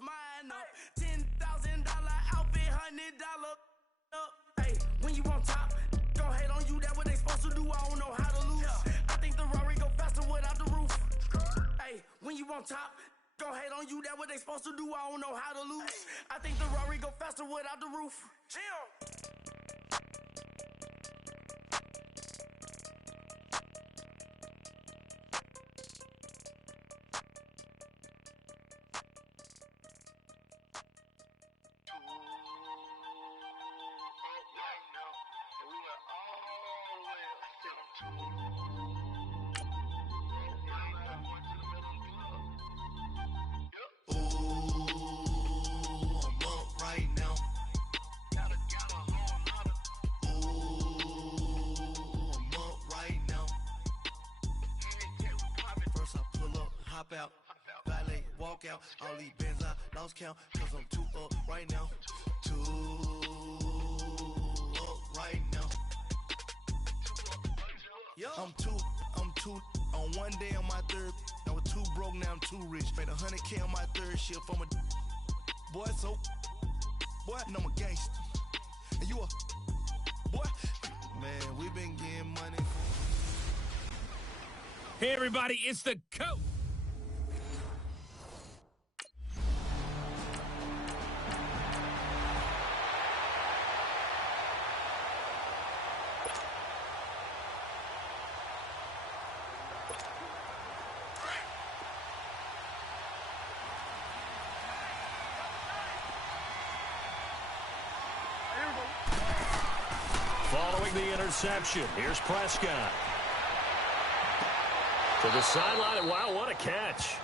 Mine up, $10,000 outfit, $100 up. Hey, when you on top, gon' hate on you. That what they supposed to do. I don't know how to lose. I think the Rari go faster without the roof. Hey, when you on top, gon' hate on you. That what they supposed to do. I don't know how to lose. I think the Rari go faster without the roof. Out, valet, walk out, all these bands I lost count, cause I'm too up right now, too up right now. I'm too, on one day on my third, I was too broke, now I'm too rich, made 100K on my third shift, I'm a boy, so, boy, and I'm a gangster, and you a, boy, man, we been getting money. Hey everybody, it's the coach. Following the interception, here's Prescott. To the sideline, and wow, what a catch.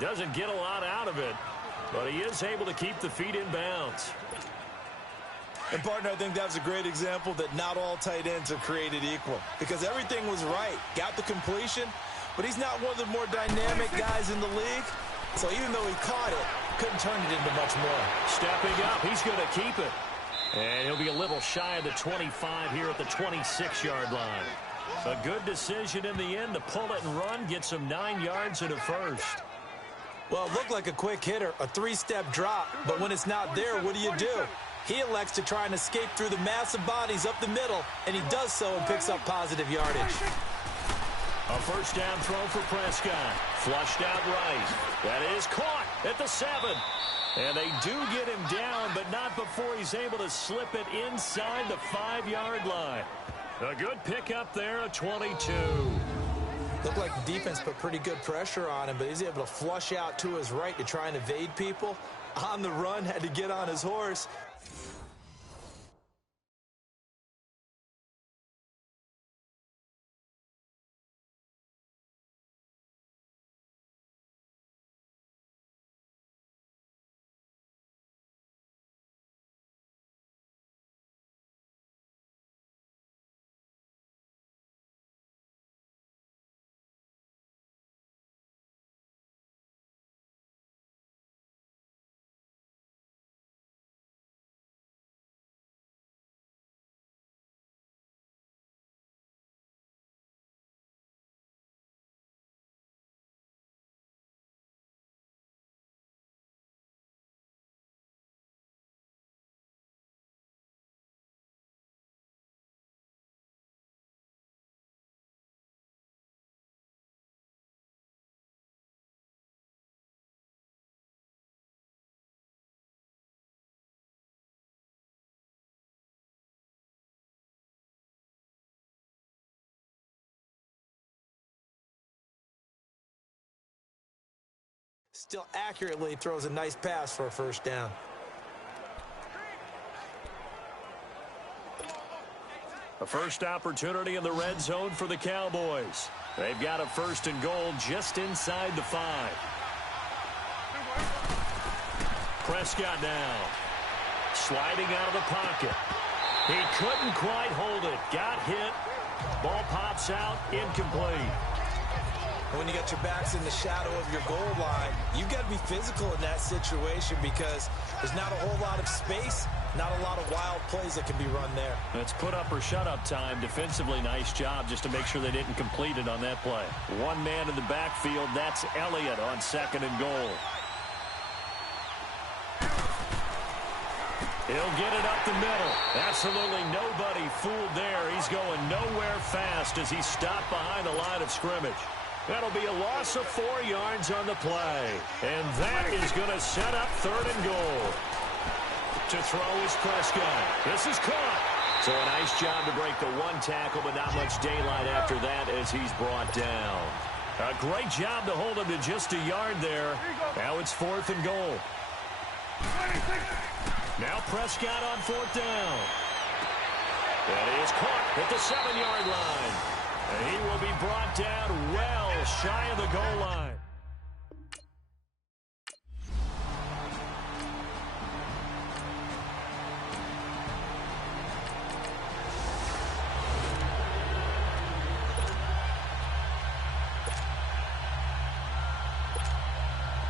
Doesn't get a lot out of it, but he is able to keep the feet in bounds. And, partner, I think that was a great example that not all tight ends are created equal, because everything was right. Got the completion, but he's not one of the more dynamic guys in the league. So even though he caught it, Couldn't turn it into much more. Stepping up, he's going to keep it. And he'll be a little shy of the 25 here at the 26-yard line. A good decision in the end to pull it and run, get some 9 yards and a first. Well, it looked like a quick hitter, a 3-step drop, but when it's not there, what do? He elects to try and escape through the massive bodies up the middle, and he does so and picks up positive yardage. A first down throw for Prescott. Flushed out right. That is caught at the 7. And they do get him down, but not before he's able to slip it inside the 5-yard line. A good pickup there at 22. Looked like the defense put pretty good pressure on him, but he's able to flush out to his right to try and evade people. On the run, had to get on his horse. Still accurately throws a nice pass for a first down. A first opportunity in the red zone for the Cowboys. They've got a first and goal just inside the 5. Prescott now. Sliding out of the pocket. He couldn't quite hold it. Got hit. Ball pops out. Incomplete. When you got your backs in the shadow of your goal line, you've got to be physical in that situation because there's not a whole lot of space, not a lot of wild plays that can be run there. It's put up or shut up time. Defensively, nice job just to make sure they didn't complete it on that play. One man in the backfield, that's Elliott on second and goal. He'll get it up the middle. Absolutely nobody fooled there. He's going nowhere fast as he's stopped behind the line of scrimmage. That'll be a loss of 4 yards on the play. And that is going to set up third and goal. To throw is Prescott. This is caught. So a nice job to break the 1 tackle, but not much daylight after that as he's brought down. A great job to hold him to just a yard there. Now it's 4th and goal. Now Prescott on 4th down. That is caught at the 7-yard line. And he will be brought down well shy of the goal line.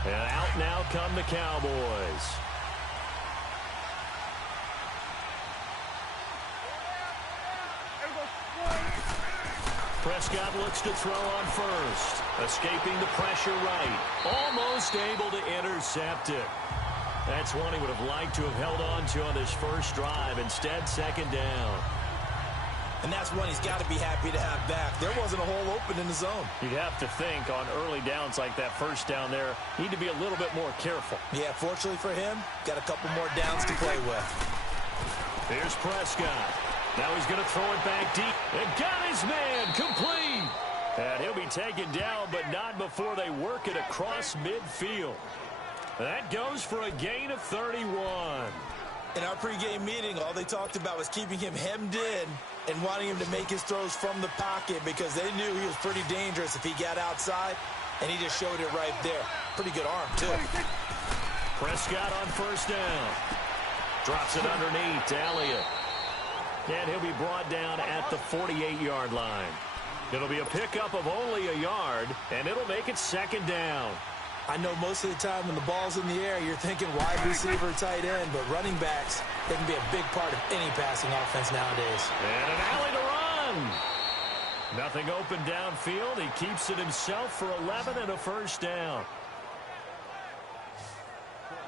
And out now come the Cowboys. Prescott looks to throw on first. Escaping the pressure right. Almost able to intercept it. That's one he would have liked to have held on to on his first drive. Instead, second down. And that's one he's got to be happy to have back. There wasn't a hole open in the zone. You'd have to think on early downs like that first down there, need to be a little bit more careful. Yeah, fortunately for him, got a couple more downs to play with. Here's Prescott. Now he's going to throw it back deep. And got his man complete. And he'll be taken down, but not before they work it across midfield. That goes for a gain of 31. In our pregame meeting, all they talked about was keeping him hemmed in and wanting him to make his throws from the pocket because they knew he was pretty dangerous if he got outside, and he just showed it right there. Pretty good arm, too. Prescott on first down. Drops it underneath to Elliott. And he'll be brought down at the 48-yard line. It'll be a pickup of only a yard, and it'll make it second down. I know most of the time when the ball's in the air, you're thinking wide receiver, tight end, but running backs, they can be a big part of any passing offense nowadays. And an alley to run. Nothing open downfield. He keeps it himself for 11 and a first down.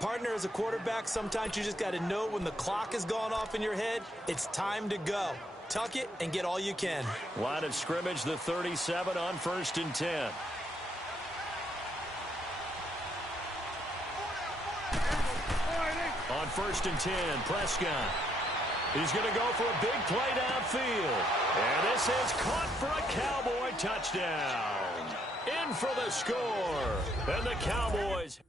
Partner, as a quarterback, sometimes you just got to know when the clock has gone off in your head, it's time to go. Tuck it and get all you can. Line of scrimmage, the 37 on 1st and 10. On 1st and 10, Prescott. He's going to go for a big play downfield. And this is caught for a Cowboy touchdown. In for the score. And the Cowboys...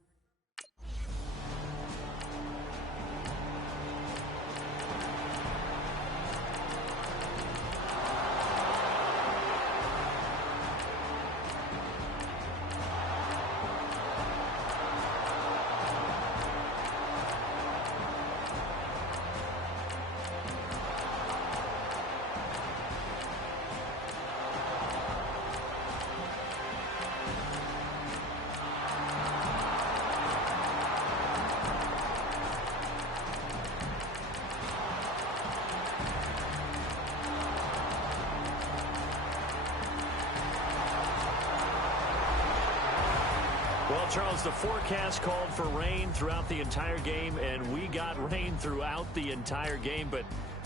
Well, Charles, the forecast called for rain throughout the entire game, and we got rain throughout the entire game. But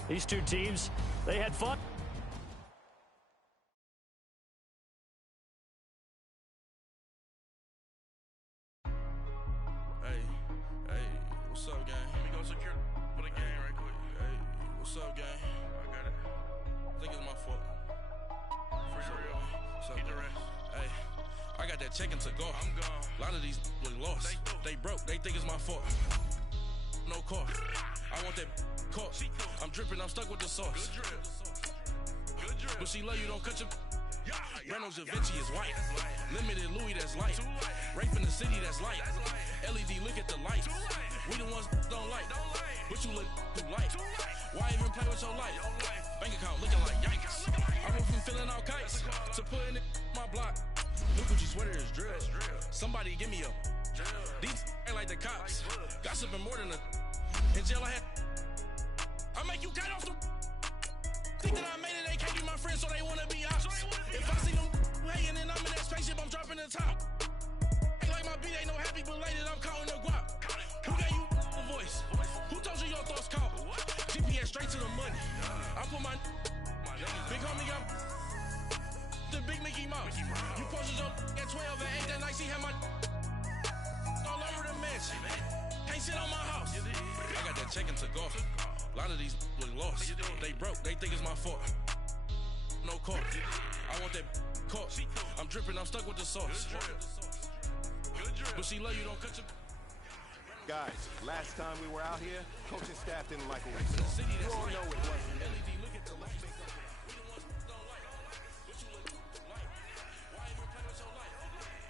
these two teams, they had fun. Hey, what's up, gang? Let me go secure for the game right quick. Hey, what's up, gang? I got it. I think it's my fault. Free to real. What's up, keep the rest. Hey. I got that check-in to go. I'm gone. A lot of these look lost. They broke. They think it's my fault. No car. I want that caught. I'm dripping. I'm stuck with the sauce. Good drip. But she love you. Don't cut your... Reynolds Da Vinci is white. Limited Louis, that's light. Rape in the city, that's light. LED, look at the lights. We the ones don't like. But you look too light. Why even play with your life? Bank account looking like yikes. I went from filling out kites to putting it in my block. Look what you sweater is drill. Somebody give me a. These ain't like the cops. Gossiping more than a. In jail I had. I make you cut off the. Think that I made it, they can't be my friends, so they wanna be ops. If I see them hanging and I'm in that spaceship, I'm dropping the top. Ain't like my beat ain't no happy belated, I'm counting the guap. Who gave you the voice? Who told you your thoughts count? GPS straight to the money. I put my big homie got the big Mickey Mouse. You posted your at 12 and 8 that night, she had my all over the mansion. Can't sit on my house. I got that check-in to go. A lot of these look lost. They broke. They think it's my fault. No car. I want that caught. I'm dripping. I'm stuck with the sauce. But she love you. Don't cut your... Guys, last time we were out here, coaching staff didn't like what we saw. You all know it wasn't. LED, look at the lights. We the ones don't like. But you look like. Why even play with your life?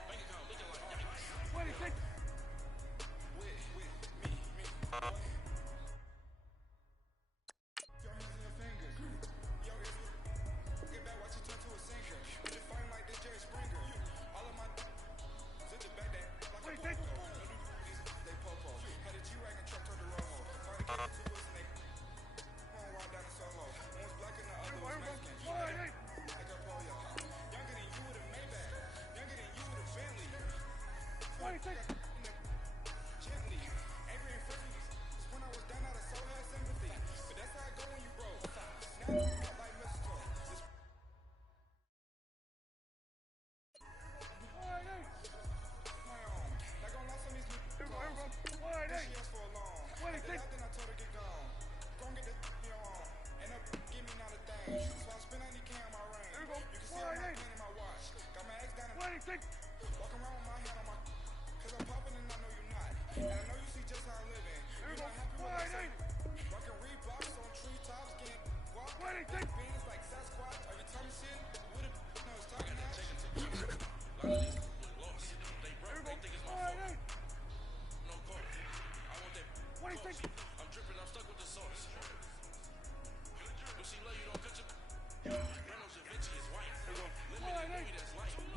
Bank account looking like yikes. What do you think? Me.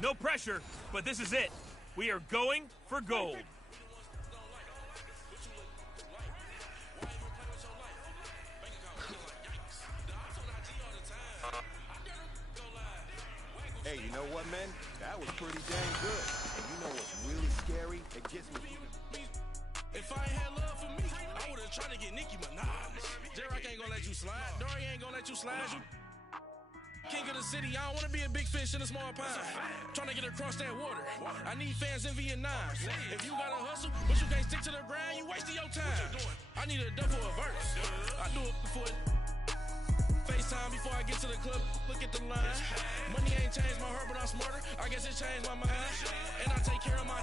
No pressure, but this is it. We are going for for gold. Hey, you know what, man? That was pretty dang good. And you know what's really scary? It gets me. If I ain't had love for me, I would've tried to get Nicki Minaj. J-Rock ain't gonna let you slide. Dory ain't gonna let you slide. You king of the city, I don't wanna be a big fish in a small pond. Trying to get across that water. I need fans in Vietnam. If you gotta hustle, but you can't stick to the grind, you wasting your time. I need a double a verse. I do it before FaceTime before I get to the club. Look at the line. Money ain't changed my heart, but I'm smarter. I guess it changed my mind. And I take care of my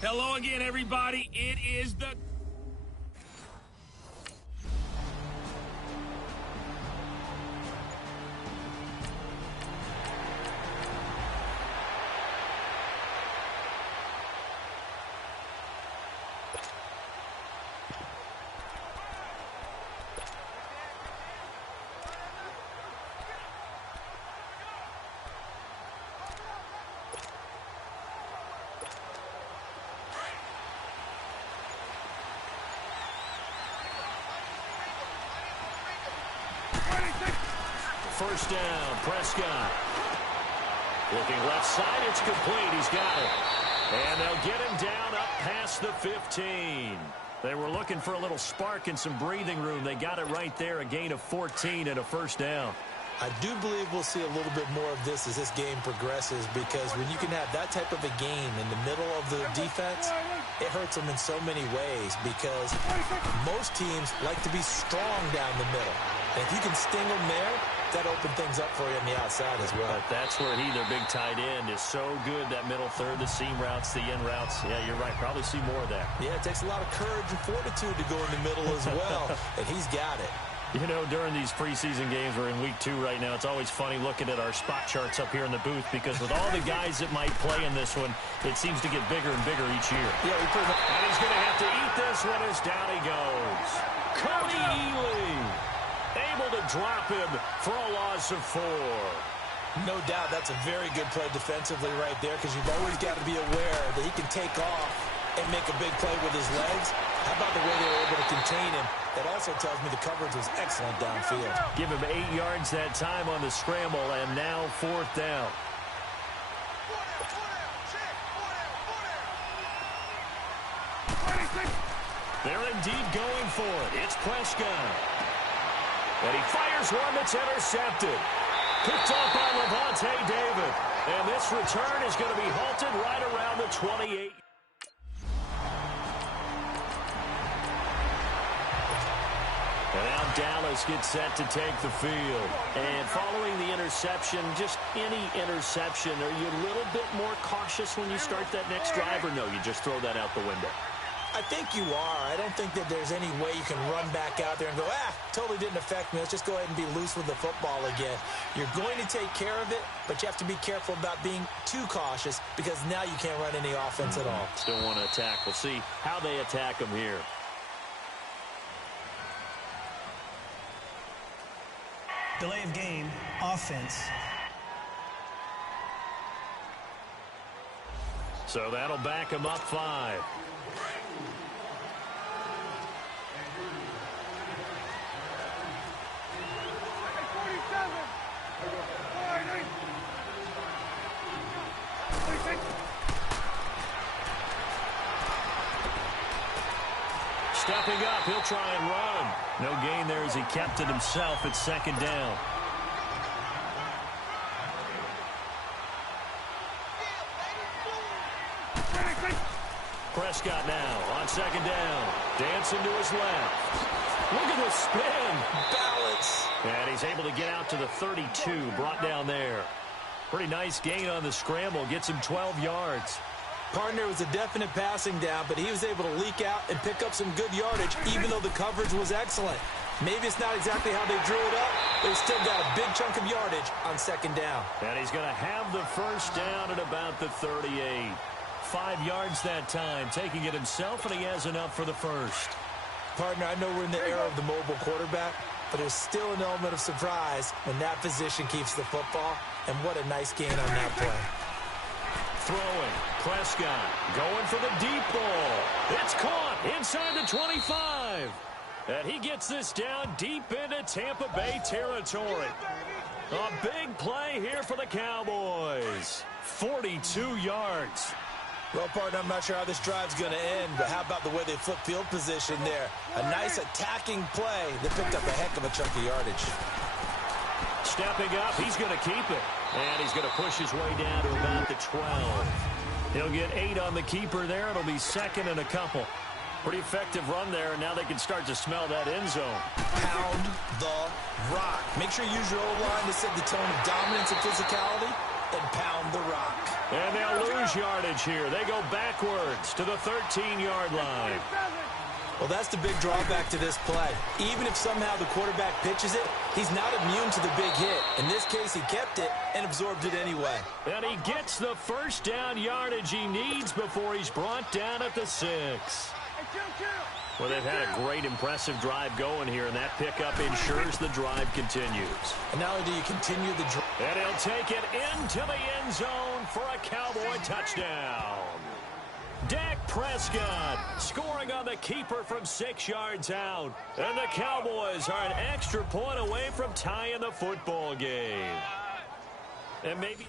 Hello again, everybody. It is the... First down, Prescott. Looking left side, it's complete. He's got it. And they'll get him down up past the 15. They were looking for a little spark and some breathing room. They got it right there, a gain of 14 and a first down. I do believe we'll see a little bit more of this as this game progresses, because when you can have that type of a game in the middle of the defense, it hurts them in so many ways, because most teams like to be strong down the middle. And if you can sting them there, that opens things up for you on the outside as well. But that's where their big tight end, is so good, that middle third, the seam routes, the in routes. Yeah, you're right. Probably see more of that. Yeah, it takes a lot of courage and fortitude to go in the middle as well, and he's got it. You know, during these preseason games, we're in week 2 right now, it's always funny looking at our spot charts up here in the booth, because with all the guys that might play in this one, it seems to get bigger and bigger each year. Yeah, and he's going to have to eat this one as down he goes. Cody Ealy able to drop him for a loss of 4. No doubt that's a very good play defensively right there, because you've always got to be aware that he can take off and make a big play with his legs. How about the way they were able to contain him? That also tells me the coverage was excellent downfield. Give him 8 yards that time on the scramble, and now 4th down. They're indeed going for it. It's Prescott. And he fires one that's intercepted. Picked up by Lavonte David. And this return is going to be halted right around the 28. And now Dallas gets set to take the field. And following the interception, just any interception, are you a little bit more cautious when you start that next drive, or no, you just throw that out the window? I think you are. I don't think that there's any way you can run back out there and go, totally didn't affect me. Let's just go ahead and be loose with the football again. You're going to take care of it, but you have to be careful about being too cautious, because now you can't run any offense at all. Still want to attack. We'll see how they attack them here. Delay of game, offense. So that'll back him up 5. Stepping up, he'll try and run. No gain there as he kept it himself at 2nd down. Prescott now on 2nd down. Dancing to his left. Look at the spin. Balance. And he's able to get out to the 32, brought down there. Pretty nice gain on the scramble. Gets him 12 yards. Partner was a definite passing down, but he was able to leak out and pick up some good yardage, even though the coverage was excellent. Maybe it's not exactly how they drew it up, but he's still got a big chunk of yardage on second down. And he's going to have the first down at about the 38. 5 yards that time, taking it himself, and he has enough for the first. Partner, I know we're in the era of the mobile quarterback, but there's still an element of surprise when that position keeps the football, and what a nice gain on that play. Throwing, Prescott going for the deep ball. It's caught inside the 25. And he gets this down deep into Tampa Bay territory. A big play here for the Cowboys. 42 yards. Well, partner, I'm not sure how this drive's going to end, but how about the way they flip field position there? A nice attacking play that picked up a heck of a chunk of yardage. Stepping up, he's going to keep it. And he's going to push his way down to about the 12. He'll get 8 on the keeper there. It'll be second and a couple. Pretty effective run there, and now they can start to smell that end zone. Pound the rock. Make sure you use your O-line to set the tone of dominance and physicality, and pound the rock. And they'll lose yardage here. They go backwards to the 13-yard line. Well, that's the big drawback to this play. Even if somehow the quarterback pitches it, he's not immune to the big hit. In this case, he kept it and absorbed it anyway. And he gets the first down yardage he needs before he's brought down at the 6. Well, they've had a great, impressive drive going here, and that pickup ensures the drive continues. And not only do you continue the drive, and he'll take it into the end zone for a Cowboy touchdown. Dak Prescott scoring on the keeper from 6 yards out. And the Cowboys are an extra point away from tying the football game. And maybe...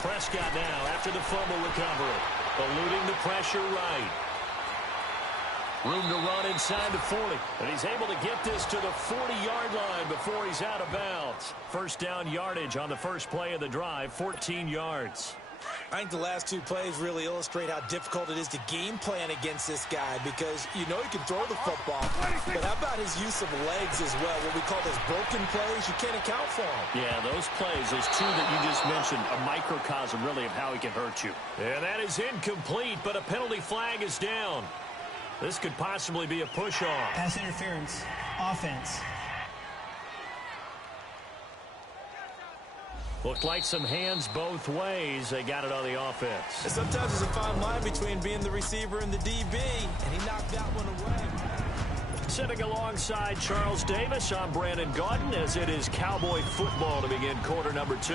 Prescott now after the fumble recovery. Eluding the pressure right. Room to run inside the 40. And he's able to get this to the 40-yard line before he's out of bounds. First down yardage on the first play of the drive, 14 yards. I think the last 2 plays really illustrate how difficult it is to game plan against this guy, because you know he can throw the football, but how about his use of legs as well? What we call those broken plays, you can't account for them. Yeah, those plays, those 2 that you just mentioned, a microcosm really of how he can hurt you. And that is incomplete, but a penalty flag is down. This could possibly be a push-off. Pass interference, offense. Looked like some hands both ways. They got it on the offense. And sometimes there's a fine line between being the receiver and the DB, and he knocked that one away. Sitting alongside Charles Davis, I'm Brandon Gaudin, as it is Cowboy football to begin quarter number 2.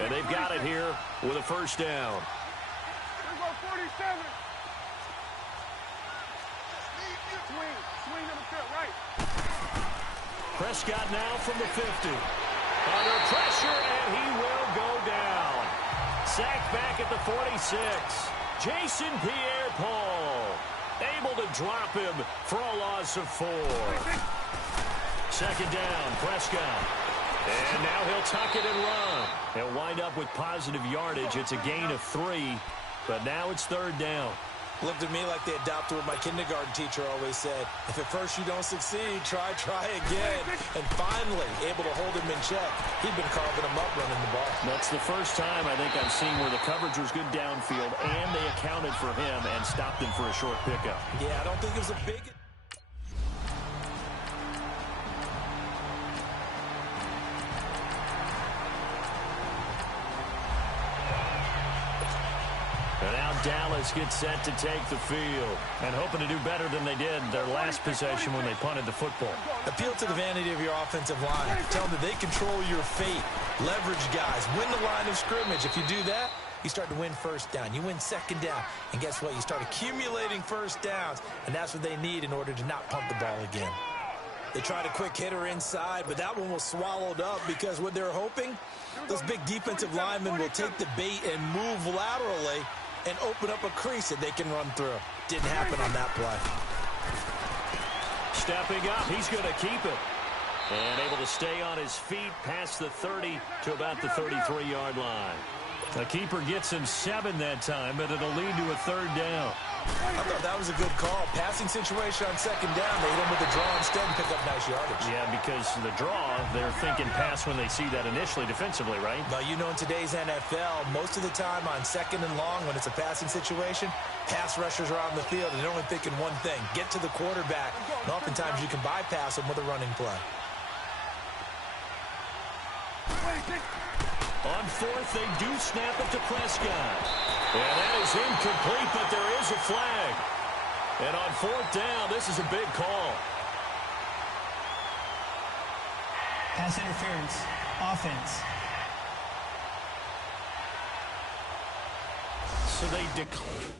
And they've got it here with a first down. Here go 47. Swing number 2, right. Prescott now from the 50. Under pressure, and he will go down. Sacked back at the 46. Jason Pierre-Paul able to drop him for a loss of 4. Second down, Prescott. And now he'll tuck it and run. He'll wind up with positive yardage. It's a gain of 3, but now it's third down. Looked at me like they adopted what my kindergarten teacher always said. If at first you don't succeed, try again. And finally, able to hold him in check. He'd been carving him up running the ball. That's the first time I think I've seen where the coverage was good downfield, and they accounted for him and stopped him for a short pickup. Yeah, I don't think it was a big... And now Dallas gets set to take the field and hoping to do better than they did their last possession when they punted the football. Appeal to the vanity of your offensive line. Tell them that they control your fate. Leverage guys. Win the line of scrimmage. If you do that, you start to win first down. You win second down. And guess what? You start accumulating first downs. And that's what they need in order to not punt the ball again. They tried a quick hitter inside, but that one was swallowed up because what they're hoping, those big defensive linemen will take the bait and move laterally and open up a crease that they can run through. Didn't happen on that play. Stepping up, he's going to keep it. And able to stay on his feet past the 30 to about the 33-yard line. The keeper gets him 7 that time, but it'll lead to a 3rd down. I thought that was a good call. Passing situation on 2nd down. They hit him with a draw instead and pick up nice yardage. Yeah, because the draw, they're thinking pass when they see that initially defensively, right? But you know, in today's NFL, most of the time on 2nd and long, when it's a passing situation, pass rushers are on the field, and they're only thinking one thing, get to the quarterback. And oftentimes you can bypass them with a running play. On 4th, they do snap it to Prescott. And that is incomplete, but there is a flag. And on 4th down, this is a big call. Pass interference. Offense. So they declare.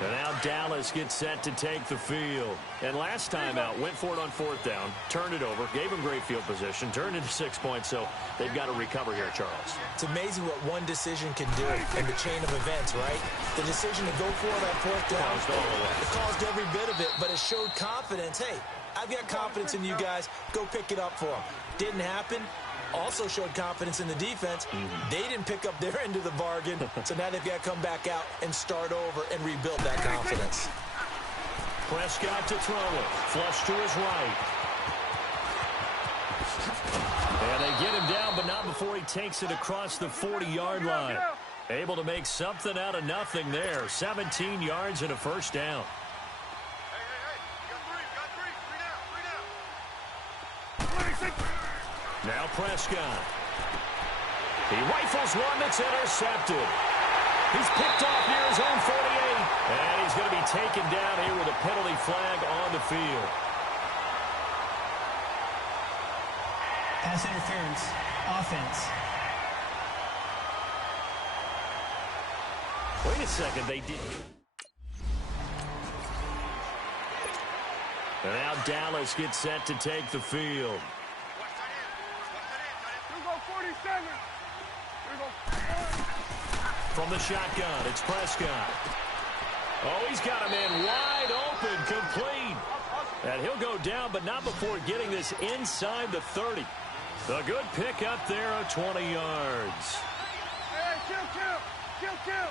And now Dallas gets set to take the field. And last time out, went for it on 4th down, turned it over, gave him great field position, turned into 6 points, so they've got to recover here, Charles. It's amazing what one decision can do in the chain of events, right? The decision to go for it on 4th down, it caused every bit of it, but it showed confidence. Hey, I've got confidence in you guys. Go pick it up for them. Didn't happen. Also showed confidence in the defense. They didn't pick up their end of the bargain, so now they've got to come back out and start over and rebuild that confidence. Prescott to throw it. Flush to his right. And they get him down, but not before he takes it across the 40-yard line. Able to make something out of nothing there. 17 yards and a 1st down. Now Prescott. He rifles one that's intercepted. He's picked off near his own 48. And he's going to be taken down here with a penalty flag on the field. Pass interference. Offense. Wait a second, they did. And now Dallas gets set to take the field. From the shotgun, it's Prescott. Oh, he's got a man wide open, complete. And he'll go down, but not before getting this inside the 30. A good pick up there of 20 yards. Hey, kill.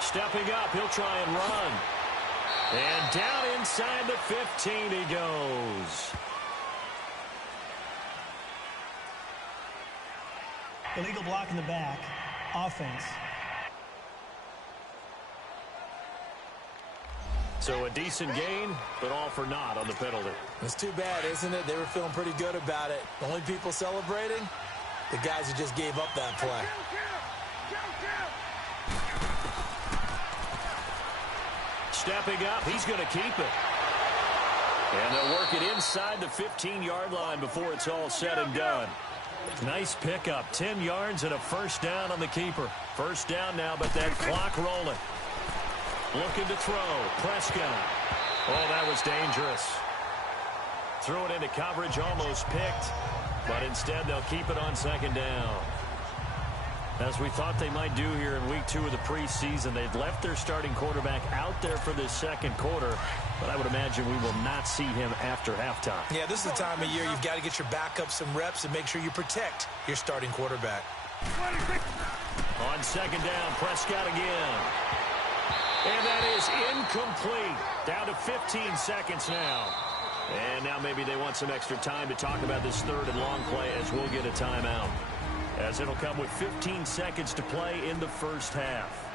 Stepping up, he'll try and run. And down inside the 15 he goes. Illegal block in the back. Offense. So a decent gain, but all for naught on the penalty. It's too bad, isn't it? They were feeling pretty good about it. The only people celebrating, the guys who just gave up that play. Stepping up, he's going to keep it. And they'll work it inside the 15-yard line before it's all said and done. Nice pickup, 10 yards and a 1st down on the keeper. 1st down now, but that clock rolling. Looking to throw, Prescott. Oh, that was dangerous. Threw it into coverage, almost picked, but instead they'll keep it on 2nd down. As we thought they might do here in week 2 of the preseason, they've left their starting quarterback out there for this 2nd quarter, but I would imagine we will not see him after halftime. Yeah, this is the time of year you've got to get your backup some reps and make sure you protect your starting quarterback. On 2nd down, Prescott again. And that is incomplete. Down to 15 seconds now. And now maybe they want some extra time to talk about this 3rd and long play as we'll get a timeout. As it'll come with 15 seconds to play in the 1st half.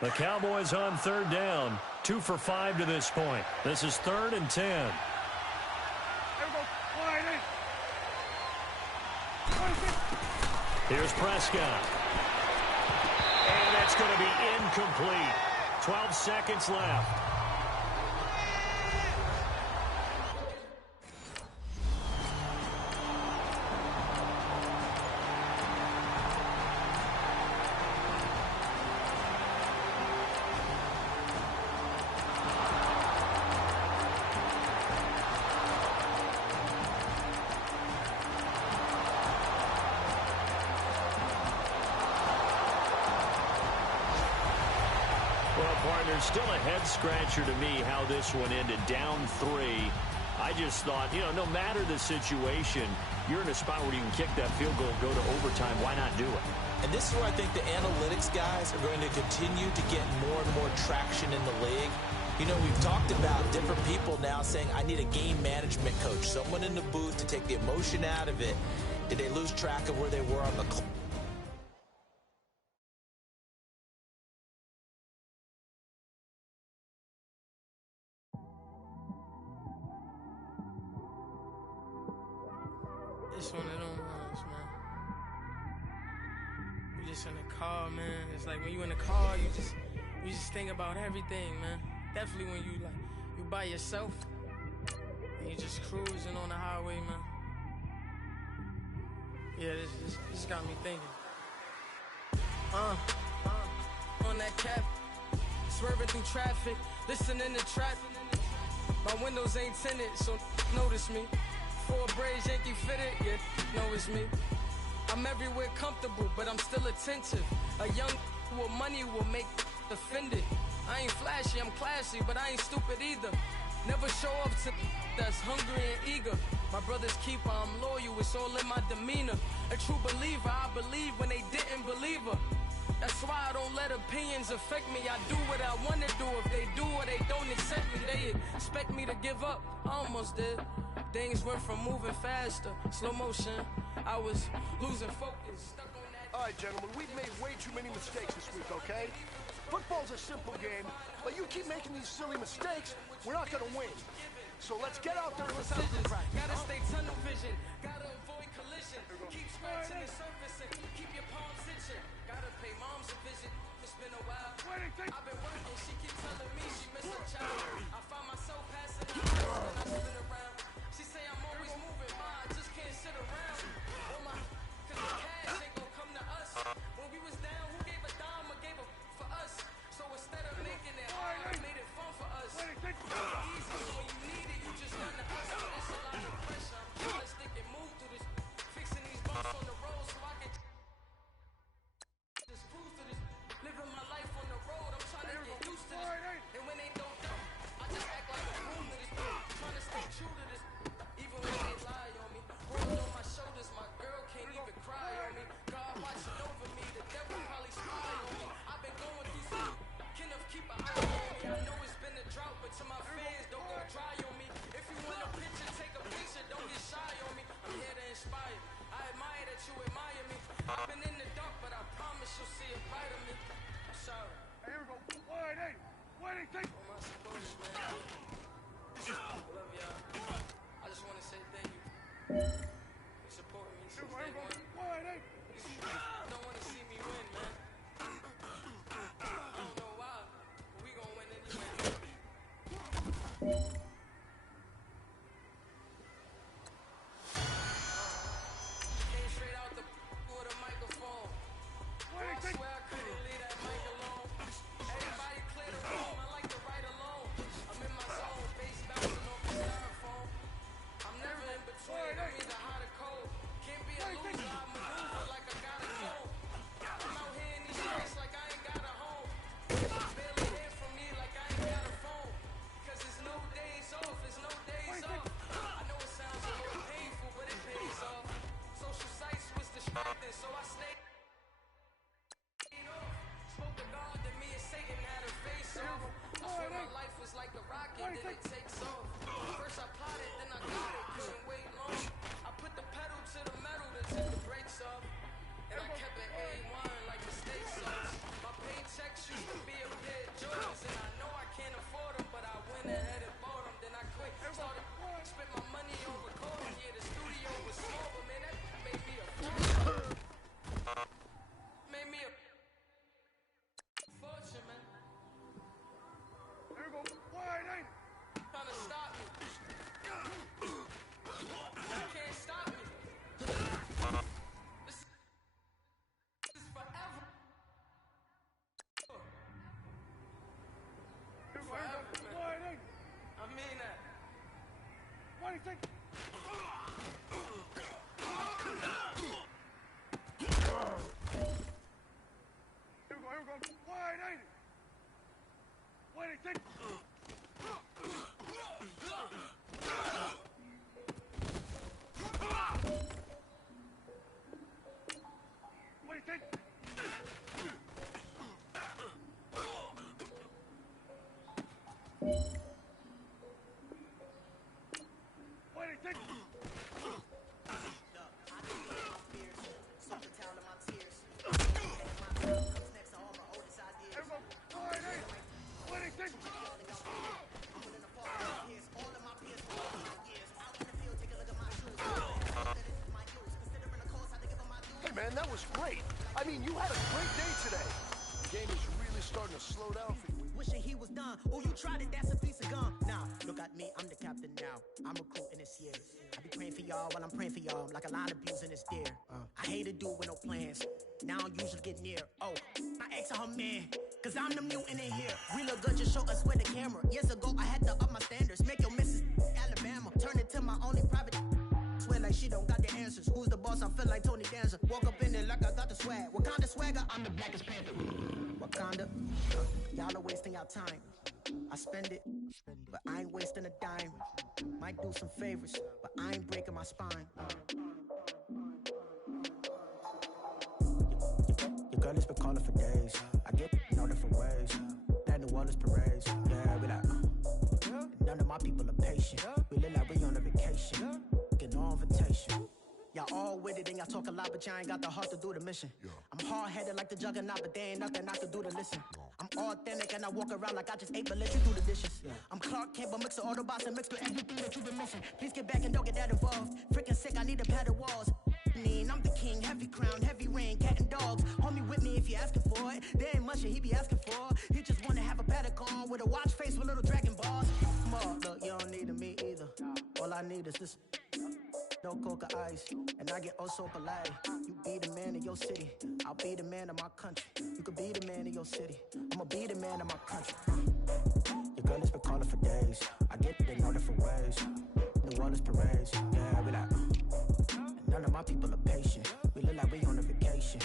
The Cowboys on 3rd down. 2 for 5 to this point. This is 3rd and 10. Here's Prescott. And that's going to be incomplete. 12 seconds left. there's still a head-scratcher to me how this one ended. Down 3. I just thought, no matter the situation, you're in a spot where you can kick that field goal, go to overtime. Why not do it? And this is where I think the analytics guys are going to continue to get more and more traction in the league. We've talked about different people now saying, I need a game management coach, someone in the booth to take the emotion out of it. Did they lose track of where they were on the clock? It's one of them ones, man. You just in the car, man. It's like when you in the car, you just think about everything, man. Definitely when you by yourself and you just cruising on the highway, man. Yeah, this got me thinking. On that cap, swerving through traffic, listening to trap. My windows ain't tinted, so notice me. 4 braids, Yankee fitted, yeah, know it's me. I'm everywhere comfortable, but I'm still attentive. A young with money will make offended. I ain't flashy, I'm classy, but I ain't stupid either. Never show up to that's hungry and eager. My brother's keeper, I'm loyal, it's all in my demeanor. A true believer, I believe when they didn't believe her. That's why I don't let opinions affect me. I do what I want to do. If they do or they don't accept me, they expect me to give up. I almost did. Things went from moving faster, slow motion. I was losing focus, stuck on that. All right, gentlemen, we've made way too many mistakes this week, okay? Football's a simple game, but you keep making these silly mistakes, we're not gonna win. So let's get out there and let's have some practice. Gotta stay tunnel vision, gotta avoid collision. Keep scratching the surface and keep your palms itching. Gotta pay moms a visit, it's been a while. I've been working, she keep telling me she miss her child. I find myself passing the house and I spin around. She say I'm always moving, ma, I just can't sit around. Oh my, cause the cash ain't gon' come to us. When we was down, who gave a dime or gave a for us? So instead of making it hard, I made it fun for us. Easy, so when you need it, you just run to us. So it's a lot of pressure, I'm trying to stick and move through this. Fixing these bumps on the road so I can just cruise to this. Living my life on the road, I'm trying to get used to this. And when they don't know, I just act like a fool to this. Trying to stay true to this. Even when they lie on me. World on my shoulders, my girl can't even cry on me. God watching over me, the devil probably spy on me. I've been going through some. Kenneth, keep an eye on me. I know it's been a drought, but to my fans, don't go dry on me. If you want a picture, take a picture, don't get shy on me. I'm here to inspire. I admire that you admire me. I've been in the dark, but I promise you'll see a light of me. I'm sorry. Here we go. 180. 180. What am I supposed to, man? I love y'all. I just want to say thank you. You supporting me since day one. You don't want to see me win, man. I don't know why, but we gon' win anyway. Came straight out the with a microphone. I swear I couldn't leave that mic alone. Everybody clear the room, I like to write alone. I'm in my zone, bass bouncing off the styrofoam. I'm never in between, I'm either hot or cold. Can't be a loser, I maneuver like I got a phone. I'm out here in these streets like I ain't got a home. Barely hear from me like I ain't got a phone. Cause it's no days off, it's no days off. I know it sounds a little painful, but it pays off. Social sites was distracting, so I stayed off. Spoke to God, to me and Satan had a face off. I swear my life was like a rocket, then it takes off. First I plotted, then I got it, couldn't wait long. I put the pedal to the metal to take the brakes off. And I kept it A1 like the steak sauce. My paychecks used to be a pair of Jordans, and I know I can't afford them, but I went ahead and bought them. Then I quit, started spent my money on recording. Yeah, the studio was small, but man, that made me a fortune. Made me a fortune, man. Here we go. 180. Trying to stop me. You can't stop me. This is forever. Forever, man. 180. I mean that. 180. Here we go. 180. was great. I mean, you had a great day today. The game is really starting to slow down for you. Wishing he was done. Oh, you tried it, that's a piece of gum. Now, look at me, I'm the captain now. I'm recruiting this year. I be praying for y'all while I'm praying for y'all. I'm like a line abusing this deer. I hate a dude with no plans. Now I don't usually get near. Oh, my ex her man. Cause I'm the mutant in here. We look good, just show us with the camera. Years ago, I had to up my standards. Make your missus Alabama. Turn it to my only private. Swear like she don't got the answers. Who's the boss? I feel like Tony Danza. Walk up in there like I got the swag. Wakanda swagger, I'm the blackest panther. Wakanda, y'all are wasting your time. I spend it, but I ain't wasting a dime. Might do some favors, but I ain't breaking my spine. Your girl has been calling for days. I get in all different ways. That New Orleans parades. Yeah, we like, none of my people are patient. We look like we on a vacation. Get no invitation. Y'all all with it and y'all talk a lot, but y'all ain't got the heart to do the mission. I'm hard-headed like the juggernaut, but there ain't nothing I can do to listen. I'm authentic and I walk around like I just ate, but let you do the dishes. I'm Clark Kent, but mix the Autobots and mix with everything that you've been missing. Please get back and don't get that involved. Freaking sick, I need a pad of walls. I'm the king, heavy crown, heavy rain, cat and dogs. Homie with me if you're asking for it. There ain't much that he be asking for. He just wanna have a paddock on with a watch face with little dragon balls. Look, you don't need me either. All I need is this. No coca ice, and I get oh so polite. You be the man of your city, I'll be the man of my country. You could be the man of your city, I'ma be the man of my country. Your girl has been calling for days. I get it in all different ways. New Orleans parades, yeah, we like. None of my people are patient. We look like we on a vacation.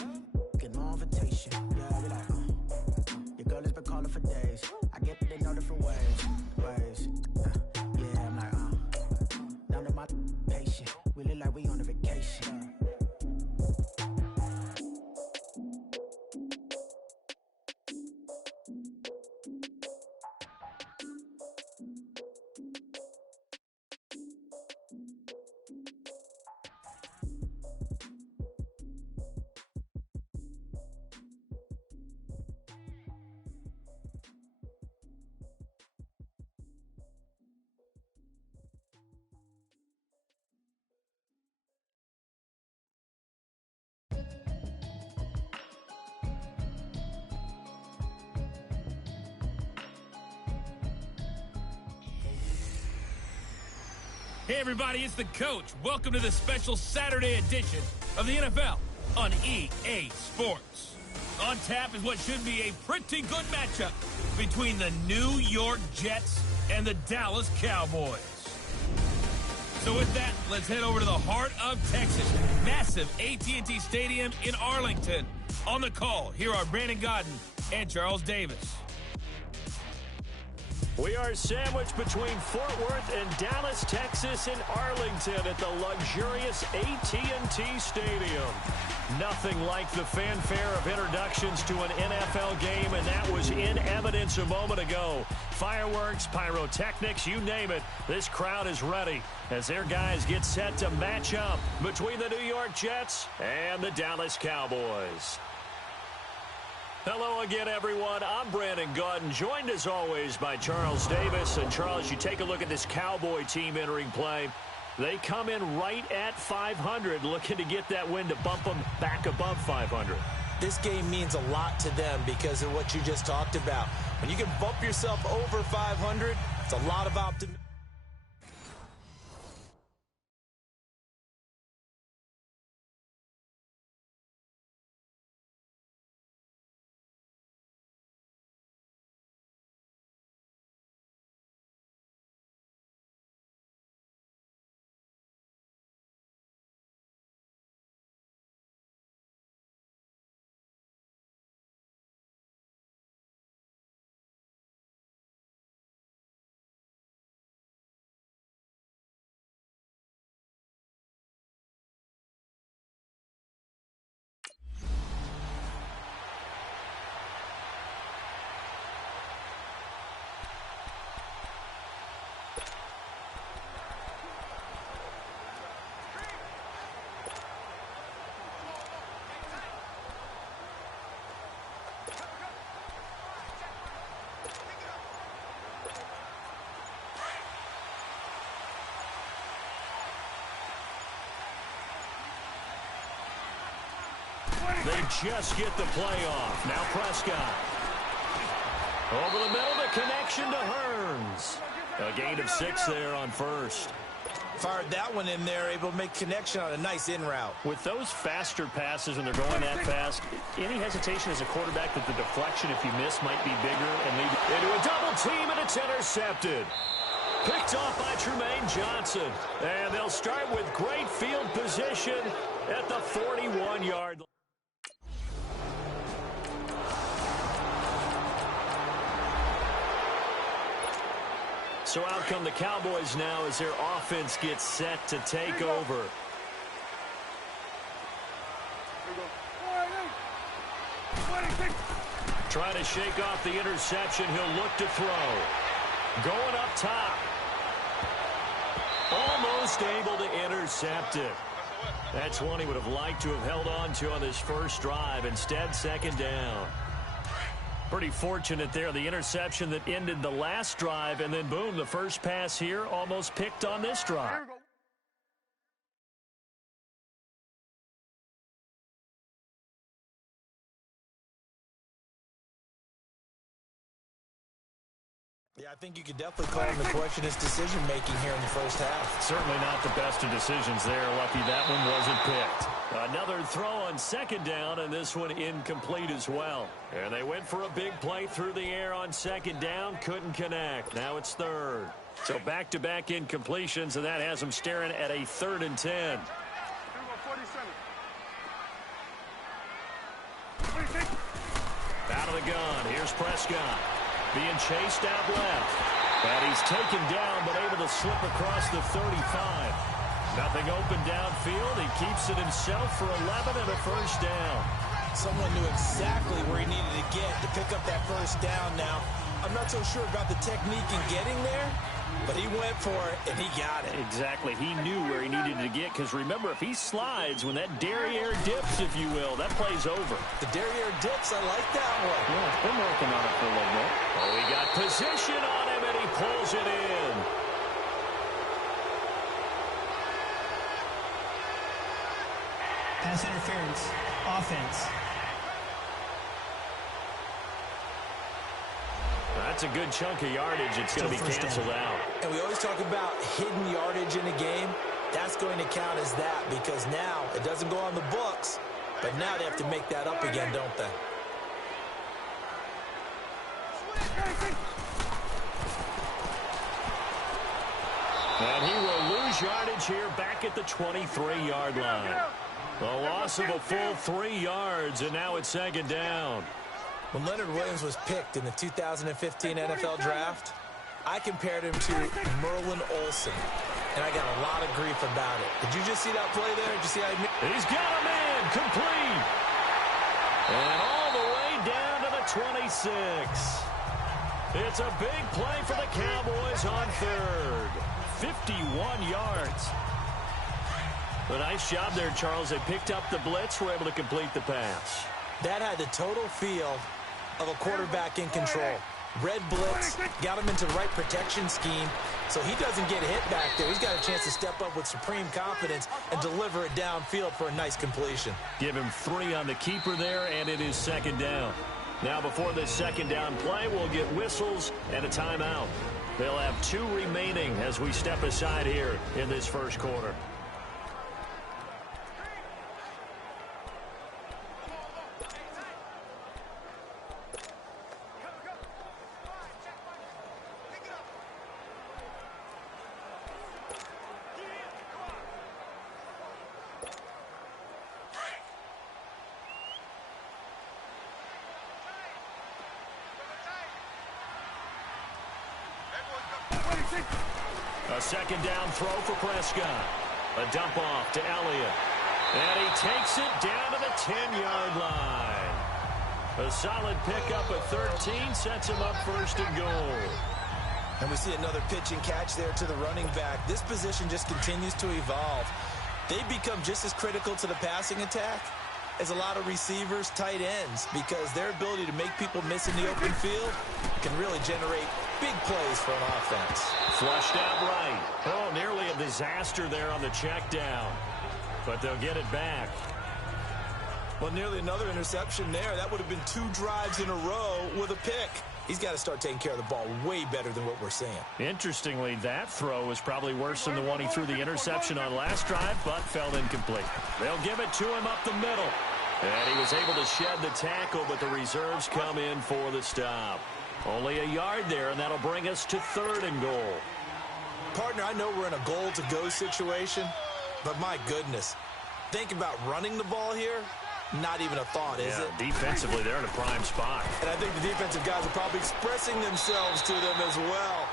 Get no invitation, yeah, we like. Your girl has been calling for days. I get it in all different ways. Yeah, I'm like, none of my patient. We look like we on a vacation. Hey everybody, it's the coach. Welcome to the special Saturday edition of the NFL on EA Sports. On tap is what should be a pretty good matchup between the New York Jets and the Dallas Cowboys. So with that, let's head over to the heart of Texas. Massive AT&T Stadium in Arlington. On the call, here are Brandon Gaudin and Charles Davis. We are sandwiched between Fort Worth and Dallas, Texas, and Arlington at the luxurious AT&T Stadium. Nothing like the fanfare of introductions to an NFL game, and that was in evidence a moment ago. Fireworks, pyrotechnics, you name it. This crowd is ready as their guys get set to match up between the New York Jets and the Dallas Cowboys. Hello again, everyone. I'm Brandon Gaudin, joined as always by Charles Davis. And Charles, you take a look at this Cowboy team entering play. They come in right at 500, looking to get that win to bump them back above 500. This game means a lot to them because of what you just talked about. When you can bump yourself over 500, it's a lot of optimism. They just get the play off. Now Prescott. Over the middle, the connection to Hearns. A gain of 6 there on first. Fired that one in there, able to make connection on a nice in route. With those faster passes when they're going that fast, any hesitation as a quarterback that the deflection, if you miss, might be bigger and lead into a double team, and it's intercepted. Picked off by Trumaine Johnson. And they'll start with great field position at the 41-yard line. So out come the Cowboys now as their offense gets set to take over. Trying to shake off the interception. He'll look to throw. Going up top. Almost able to intercept it. That's one he would have liked to have held on to on this first drive. Instead, second down. Pretty fortunate there. The interception that ended the last drive, and then boom, the first pass here almost picked on this drive. Yeah, I think you could definitely call him the question is decision-making here in the first half. Certainly not the best of decisions there. Lucky that one wasn't picked. Another throw on second down, and this one incomplete as well. And they went for a big play through the air on second down. Couldn't connect. Now it's third. So back-to-back incompletions, and that has them staring at a 3rd and 10. Out of the gun. Here's Prescott. Being chased out left. And he's taken down, but able to slip across the 35. Nothing open downfield. He keeps it himself for 11 and a first down. Someone knew exactly where he needed to get to pick up that first down now. I'm not so sure about the technique in getting there, but he went for it, and he got it. Exactly. He knew where he needed to get, because remember, if he slides, when that derriere dips, if you will, that play's over. The derriere dips, I like that one. Yeah, been working on it for a little bit. Oh, he got position on him, and he pulls it in. Pass interference. Offense. That's a good chunk of yardage. It's going to be canceled out. And we always talk about hidden yardage in a game. That's going to count as that, because now it doesn't go on the books, but now they have to make that up again, don't they? And he will lose yardage here back at the 23-yard line. The loss of a full 3 yards, and now it's second down. When Leonard Williams was picked in the 2015 NFL Draft, I compared him to Merlin Olsen, and I got a lot of grief about it. Did you just see that play there? Did you see how he's got a man complete? And all the way down to the 26. It's a big play for the Cowboys on third. 51 yards. A nice job there, Charles. They picked up the blitz, were able to complete the pass. That had the total feel of a quarterback in control. Red blitz, got him into the right protection scheme, so he doesn't get hit back there. He's got a chance to step up with supreme confidence and deliver it downfield for a nice completion. Give him 3 on the keeper there, and it is second down. Now before this second down play, we'll get whistles and a timeout. They'll have 2 remaining as we step aside here in this first quarter. A second down throw for Prescott. A dump off to Elliott. And he takes it down to the 10-yard line. A solid pickup at 13 sets him up first and goal. And we see another pitch and catch there to the running back. This position just continues to evolve. They become just as critical to the passing attack as a lot of receivers, tight ends, because their ability to make people miss in the open field can really generate big plays for an offense. Flushed out right. Oh, nearly a disaster there on the check down. But they'll get it back. Well, nearly another interception there. That would have been 2 drives in a row with a pick. He's got to start taking care of the ball way better than what we're seeing. Interestingly, that throw was probably worse than the one he threw the interception on last drive, but fell incomplete. They'll give it to him up the middle. And he was able to shed the tackle, but the reserves come in for the stop. Only a yard there, and that'll bring us to 3rd and goal. Partner, I know we're in a goal-to-go situation, but my goodness. Think about running the ball here. Not even a thought, is it? Defensively, they're in a prime spot. And I think the defensive guys are probably expressing themselves to them as well.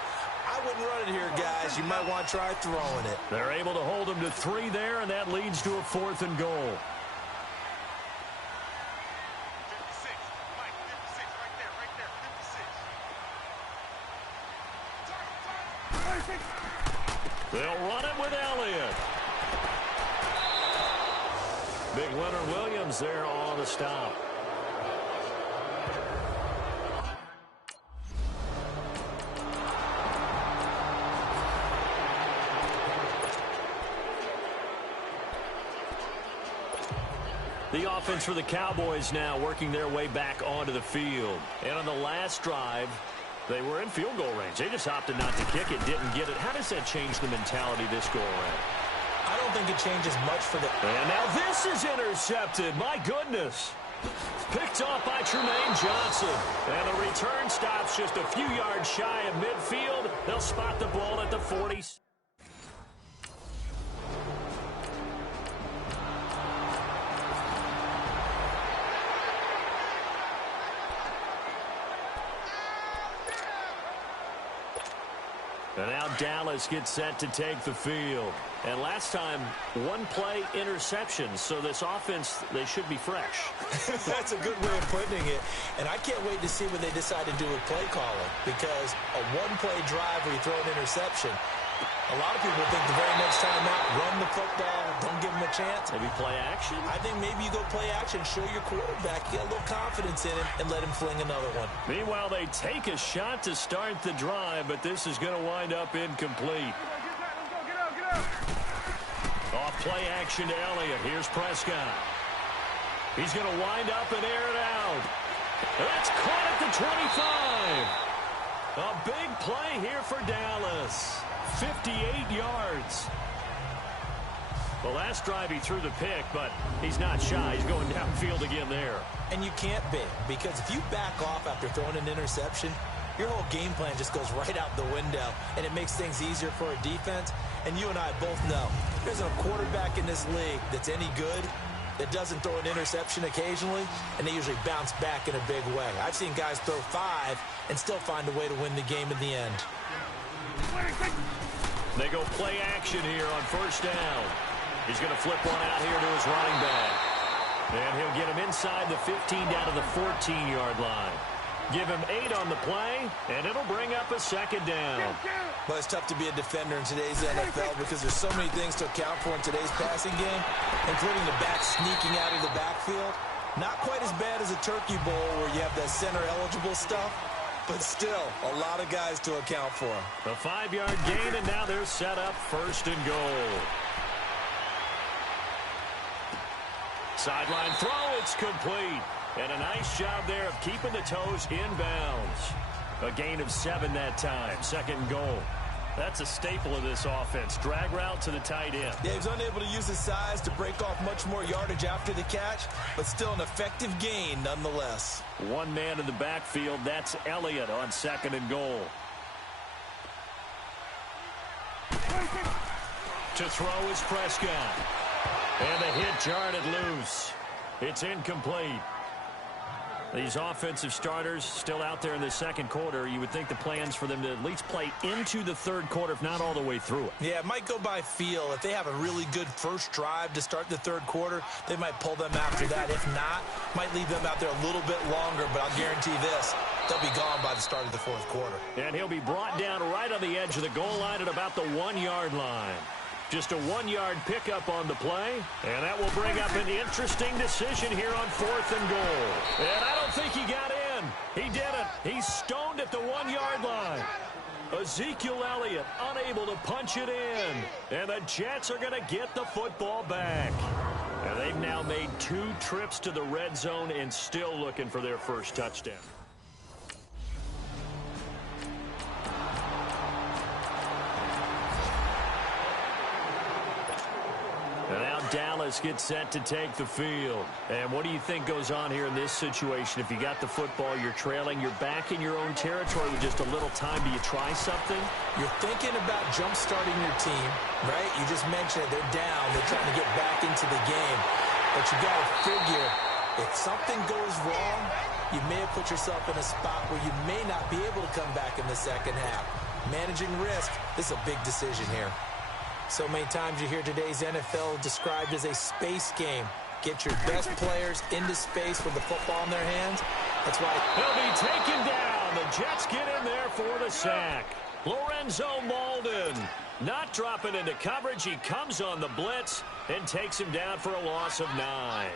I wouldn't run it here, guys. You might want to try throwing it. They're able to hold them to 3 there, and that leads to a 4th and goal. They'll run it with Elliott. Big Leonard Williams there on the stop. The offense for the Cowboys now working their way back onto the field. And on the last drive, they were in field goal range. They just opted not to kick it, didn't get it. How does that change the mentality this go around? I don't think it changes much for the... And now this is intercepted. My goodness. Picked off by Trumaine Johnson. And the return stops just a few yards shy of midfield. They'll spot the ball at the 40. And now Dallas gets set to take the field. And last time, 1-play interception. So this offense, they should be fresh. That's a good way of putting it. And I can't wait to see what they decide to do with play calling. Because a 1-play drive where you throw an interception, a lot of people think the very next time out, run the football, don't give them a chance. Maybe play action? I think maybe you go play action, show your quarterback, get a little confidence in him, and let him fling another one. Meanwhile, they take a shot to start the drive, but this is going to wind up incomplete. Off play action to Elliott. Here's Prescott. He's going to wind up and air it out. That's caught at the 25. A big play here for Dallas. 58 yards. The last drive he threw the pick, but he's not shy. He's going downfield again there. And you can't be, because if you back off after throwing an interception, your whole game plan just goes right out the window, and it makes things easier for a defense. And you and I both know there's a quarterback in this league that's any good that doesn't throw an interception occasionally, and they usually bounce back in a big way. I've seen guys throw 5 and still find a way to win the game in the end. They go play action here on first down. He's going to flip one out here to his running back. And he'll get him inside the 15 down to the 14-yard line. Give him 8 on the play, and it'll bring up a second down. Well, it's tough to be a defender in today's NFL because there's so many things to account for in today's passing game, including the back sneaking out of the backfield. Not quite as bad as a turkey bowl where you have the center-eligible stuff, but still a lot of guys to account for. A 5-yard gain, and now they're set up first and goal. Sideline throw, it's complete. And a nice job there of keeping the toes inbounds. A gain of 7 that time. Second and goal. That's a staple of this offense. Drag route to the tight end. Yeah, he was unable to use his size to break off much more yardage after the catch, but still an effective gain nonetheless. One man in the backfield. That's Elliott on second and goal. To throw is Prescott. And the hit jarred it loose. It's incomplete. These offensive starters still out there in the second quarter. You would think the plans for them to at least play into the third quarter, if not all the way through it. Yeah, it might go by feel. If they have a really good first drive to start the third quarter, they might pull them after that. If not, might leave them out there a little bit longer, but I'll guarantee this, they'll be gone by the start of the fourth quarter. And he'll be brought down right on the edge of the goal line at about the 1-yard line. Just a 1-yard pickup on the play, and that will bring up an interesting decision here on fourth and goal. And I don't think he got in. He didn't. He's stoned at the 1-yard line. Ezekiel Elliott unable to punch it in, and the Jets are going to get the football back. And they've now made 2 trips to the red zone and still looking for their first touchdown. And now Dallas gets set to take the field. And what do you think goes on here in this situation? If you got the football, you're trailing, you're back in your own territory with just a little time. Do you try something? You're thinking about jump-starting your team, right? You just mentioned it. They're down. They're trying to get back into the game. But you got to figure, if something goes wrong, you may have put yourself in a spot where you may not be able to come back in the second half. Managing risk, this is a big decision here. So many times you hear today's NFL described as a space game. Get your best players into space with the football in their hands. That's why he'll be taken down. The Jets get in there for the sack. Lorenzo Mauldin not dropping into coverage. He comes on the blitz and takes him down for a loss of 9.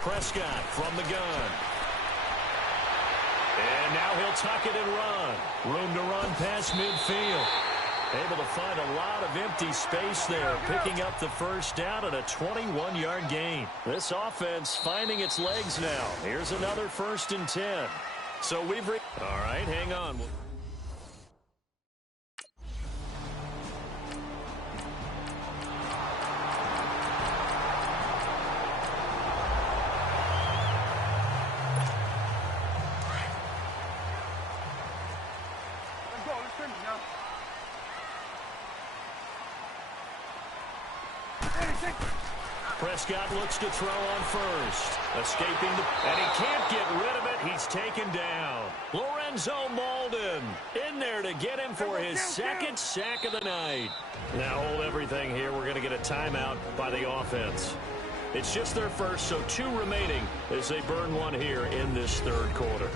Prescott from the gun. And now he'll tuck it and run. Room to run past midfield. Able to find a lot of empty space there, picking up the first down at a 21-yard gain. This offense finding its legs now. Here's another 1st and 10. So we've all right, hang on. Prescott looks to throw on first. Escaping and he can't get rid of it. He's taken down. Lorenzo Mauldin in there to get him for his 2nd sack of the night. Now hold everything here. We're going to get a timeout by the offense. It's just their first, so 2 remaining as they burn 1 here in this 3rd quarter.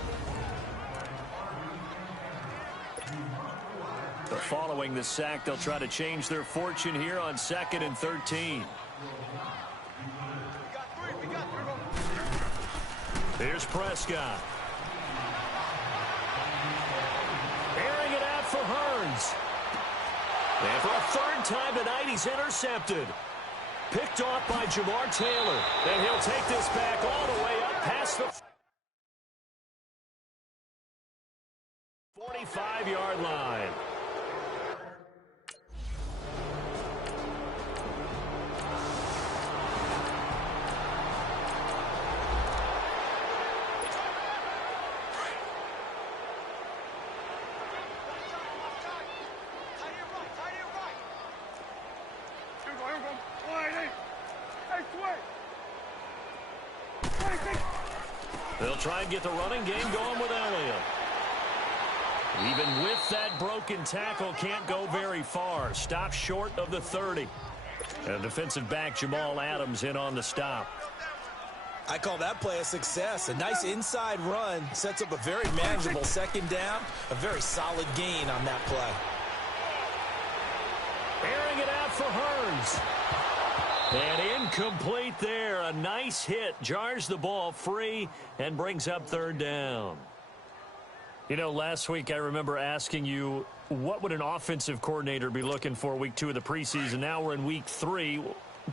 Following the sack, they'll try to change their fortune here on 2nd and 13. Here's Prescott. Airing it out for Hearns. And for a 3rd time tonight, he's intercepted. Picked off by Jamar Taylor. And he'll take this back all the way up past the 45-yard line. They'll try and get the running game going with Elliott. Even with that broken tackle, can't go very far. Stop short of the 30. And defensive back Jamal Adams in on the stop. I call that play a success. A nice inside run sets up a very manageable 2nd down. A very solid gain on that play. Airing it out for Hearns. And incomplete there. A nice hit. Jars the ball free and brings up 3rd down. You know, last week I remember asking you, what would an offensive coordinator be looking for week 2 of the preseason? Now we're in week 3.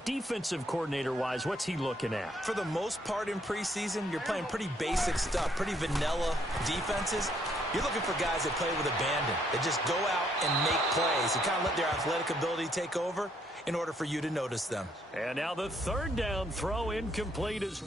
Defensive coordinator-wise, what's he looking at? For the most part in preseason, you're playing pretty basic stuff, pretty vanilla defenses. You're looking for guys that play with abandon, that just go out and make plays. You kind of let their athletic ability take over in order for you to notice them. And now the 3rd down throw incomplete is...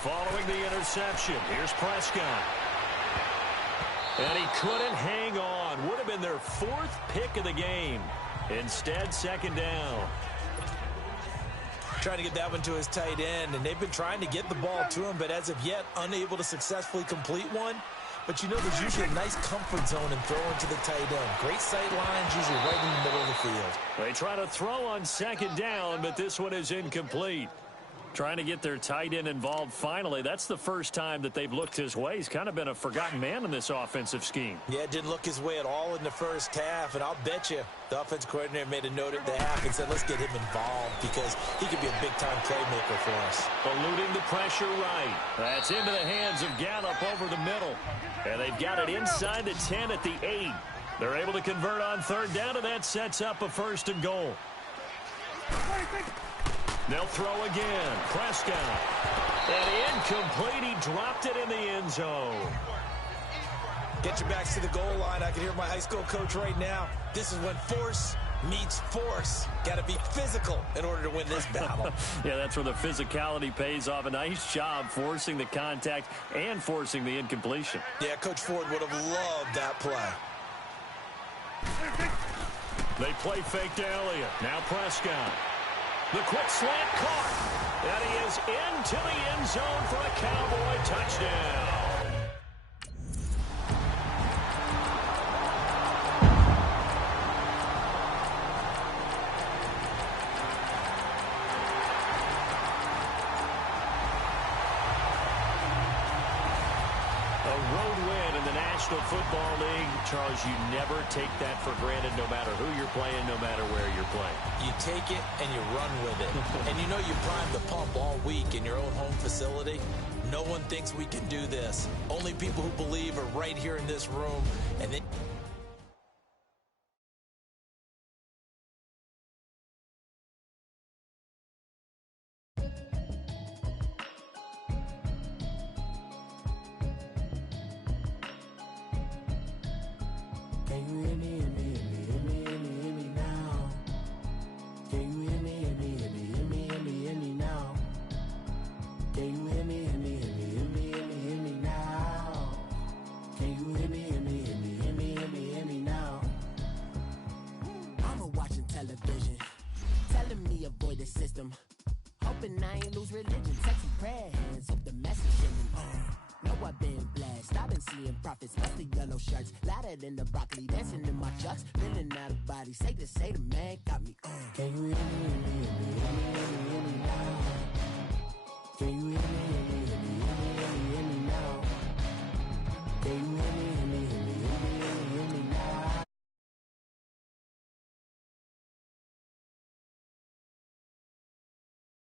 Following the interception, here's Prescott. And he couldn't hang on. Would have been their 4th pick of the game. Instead, 2nd down. Trying to get that one to his tight end, and they've been trying to get the ball to him, but as of yet, unable to successfully complete one. But you know, there's usually a nice comfort zone in throwing to the tight end. Great sight lines, usually right in the middle of the field. They try to throw on 2nd down, but this one is incomplete. Trying to get their tight end involved finally. That's the first time that they've looked his way. He's kind of been a forgotten man in this offensive scheme. Yeah, didn't look his way at all in the first half, and I'll bet you the offense coordinator made a note at the half and said, let's get him involved because he could be a big-time playmaker for us. Eluding the pressure right. That's into the hands of Gallup over the middle. And they've got it inside the 10 at the 8. They're able to convert on third down, and that sets up a 1st and goal. They'll throw again. Prescott. And incomplete. He dropped it in the end zone. Get your backs to the goal line. I can hear my high school coach right now. This is when force meets force. Got to be physical in order to win this battle. Yeah, that's where the physicality pays off. A nice job forcing the contact and forcing the incompletion. Yeah, Coach Ford would have loved that play. They play fake to Elliott. Now Prescott. The quick slant caught. And he is into the end zone for a Cowboy touchdown. National Football League, Charles, you never take that for granted no matter who you're playing, no matter where you're playing. You take it and you run with it. And you know you primed the pump all week in your own home facility. No one thinks we can do this. Only people who believe are right here in this room. And then in the broccoli, dancing in my chucks, feeling out of body. Say the man got me. Can you hear me, hear me, hear me, hear me, hear me now? Can you hear me?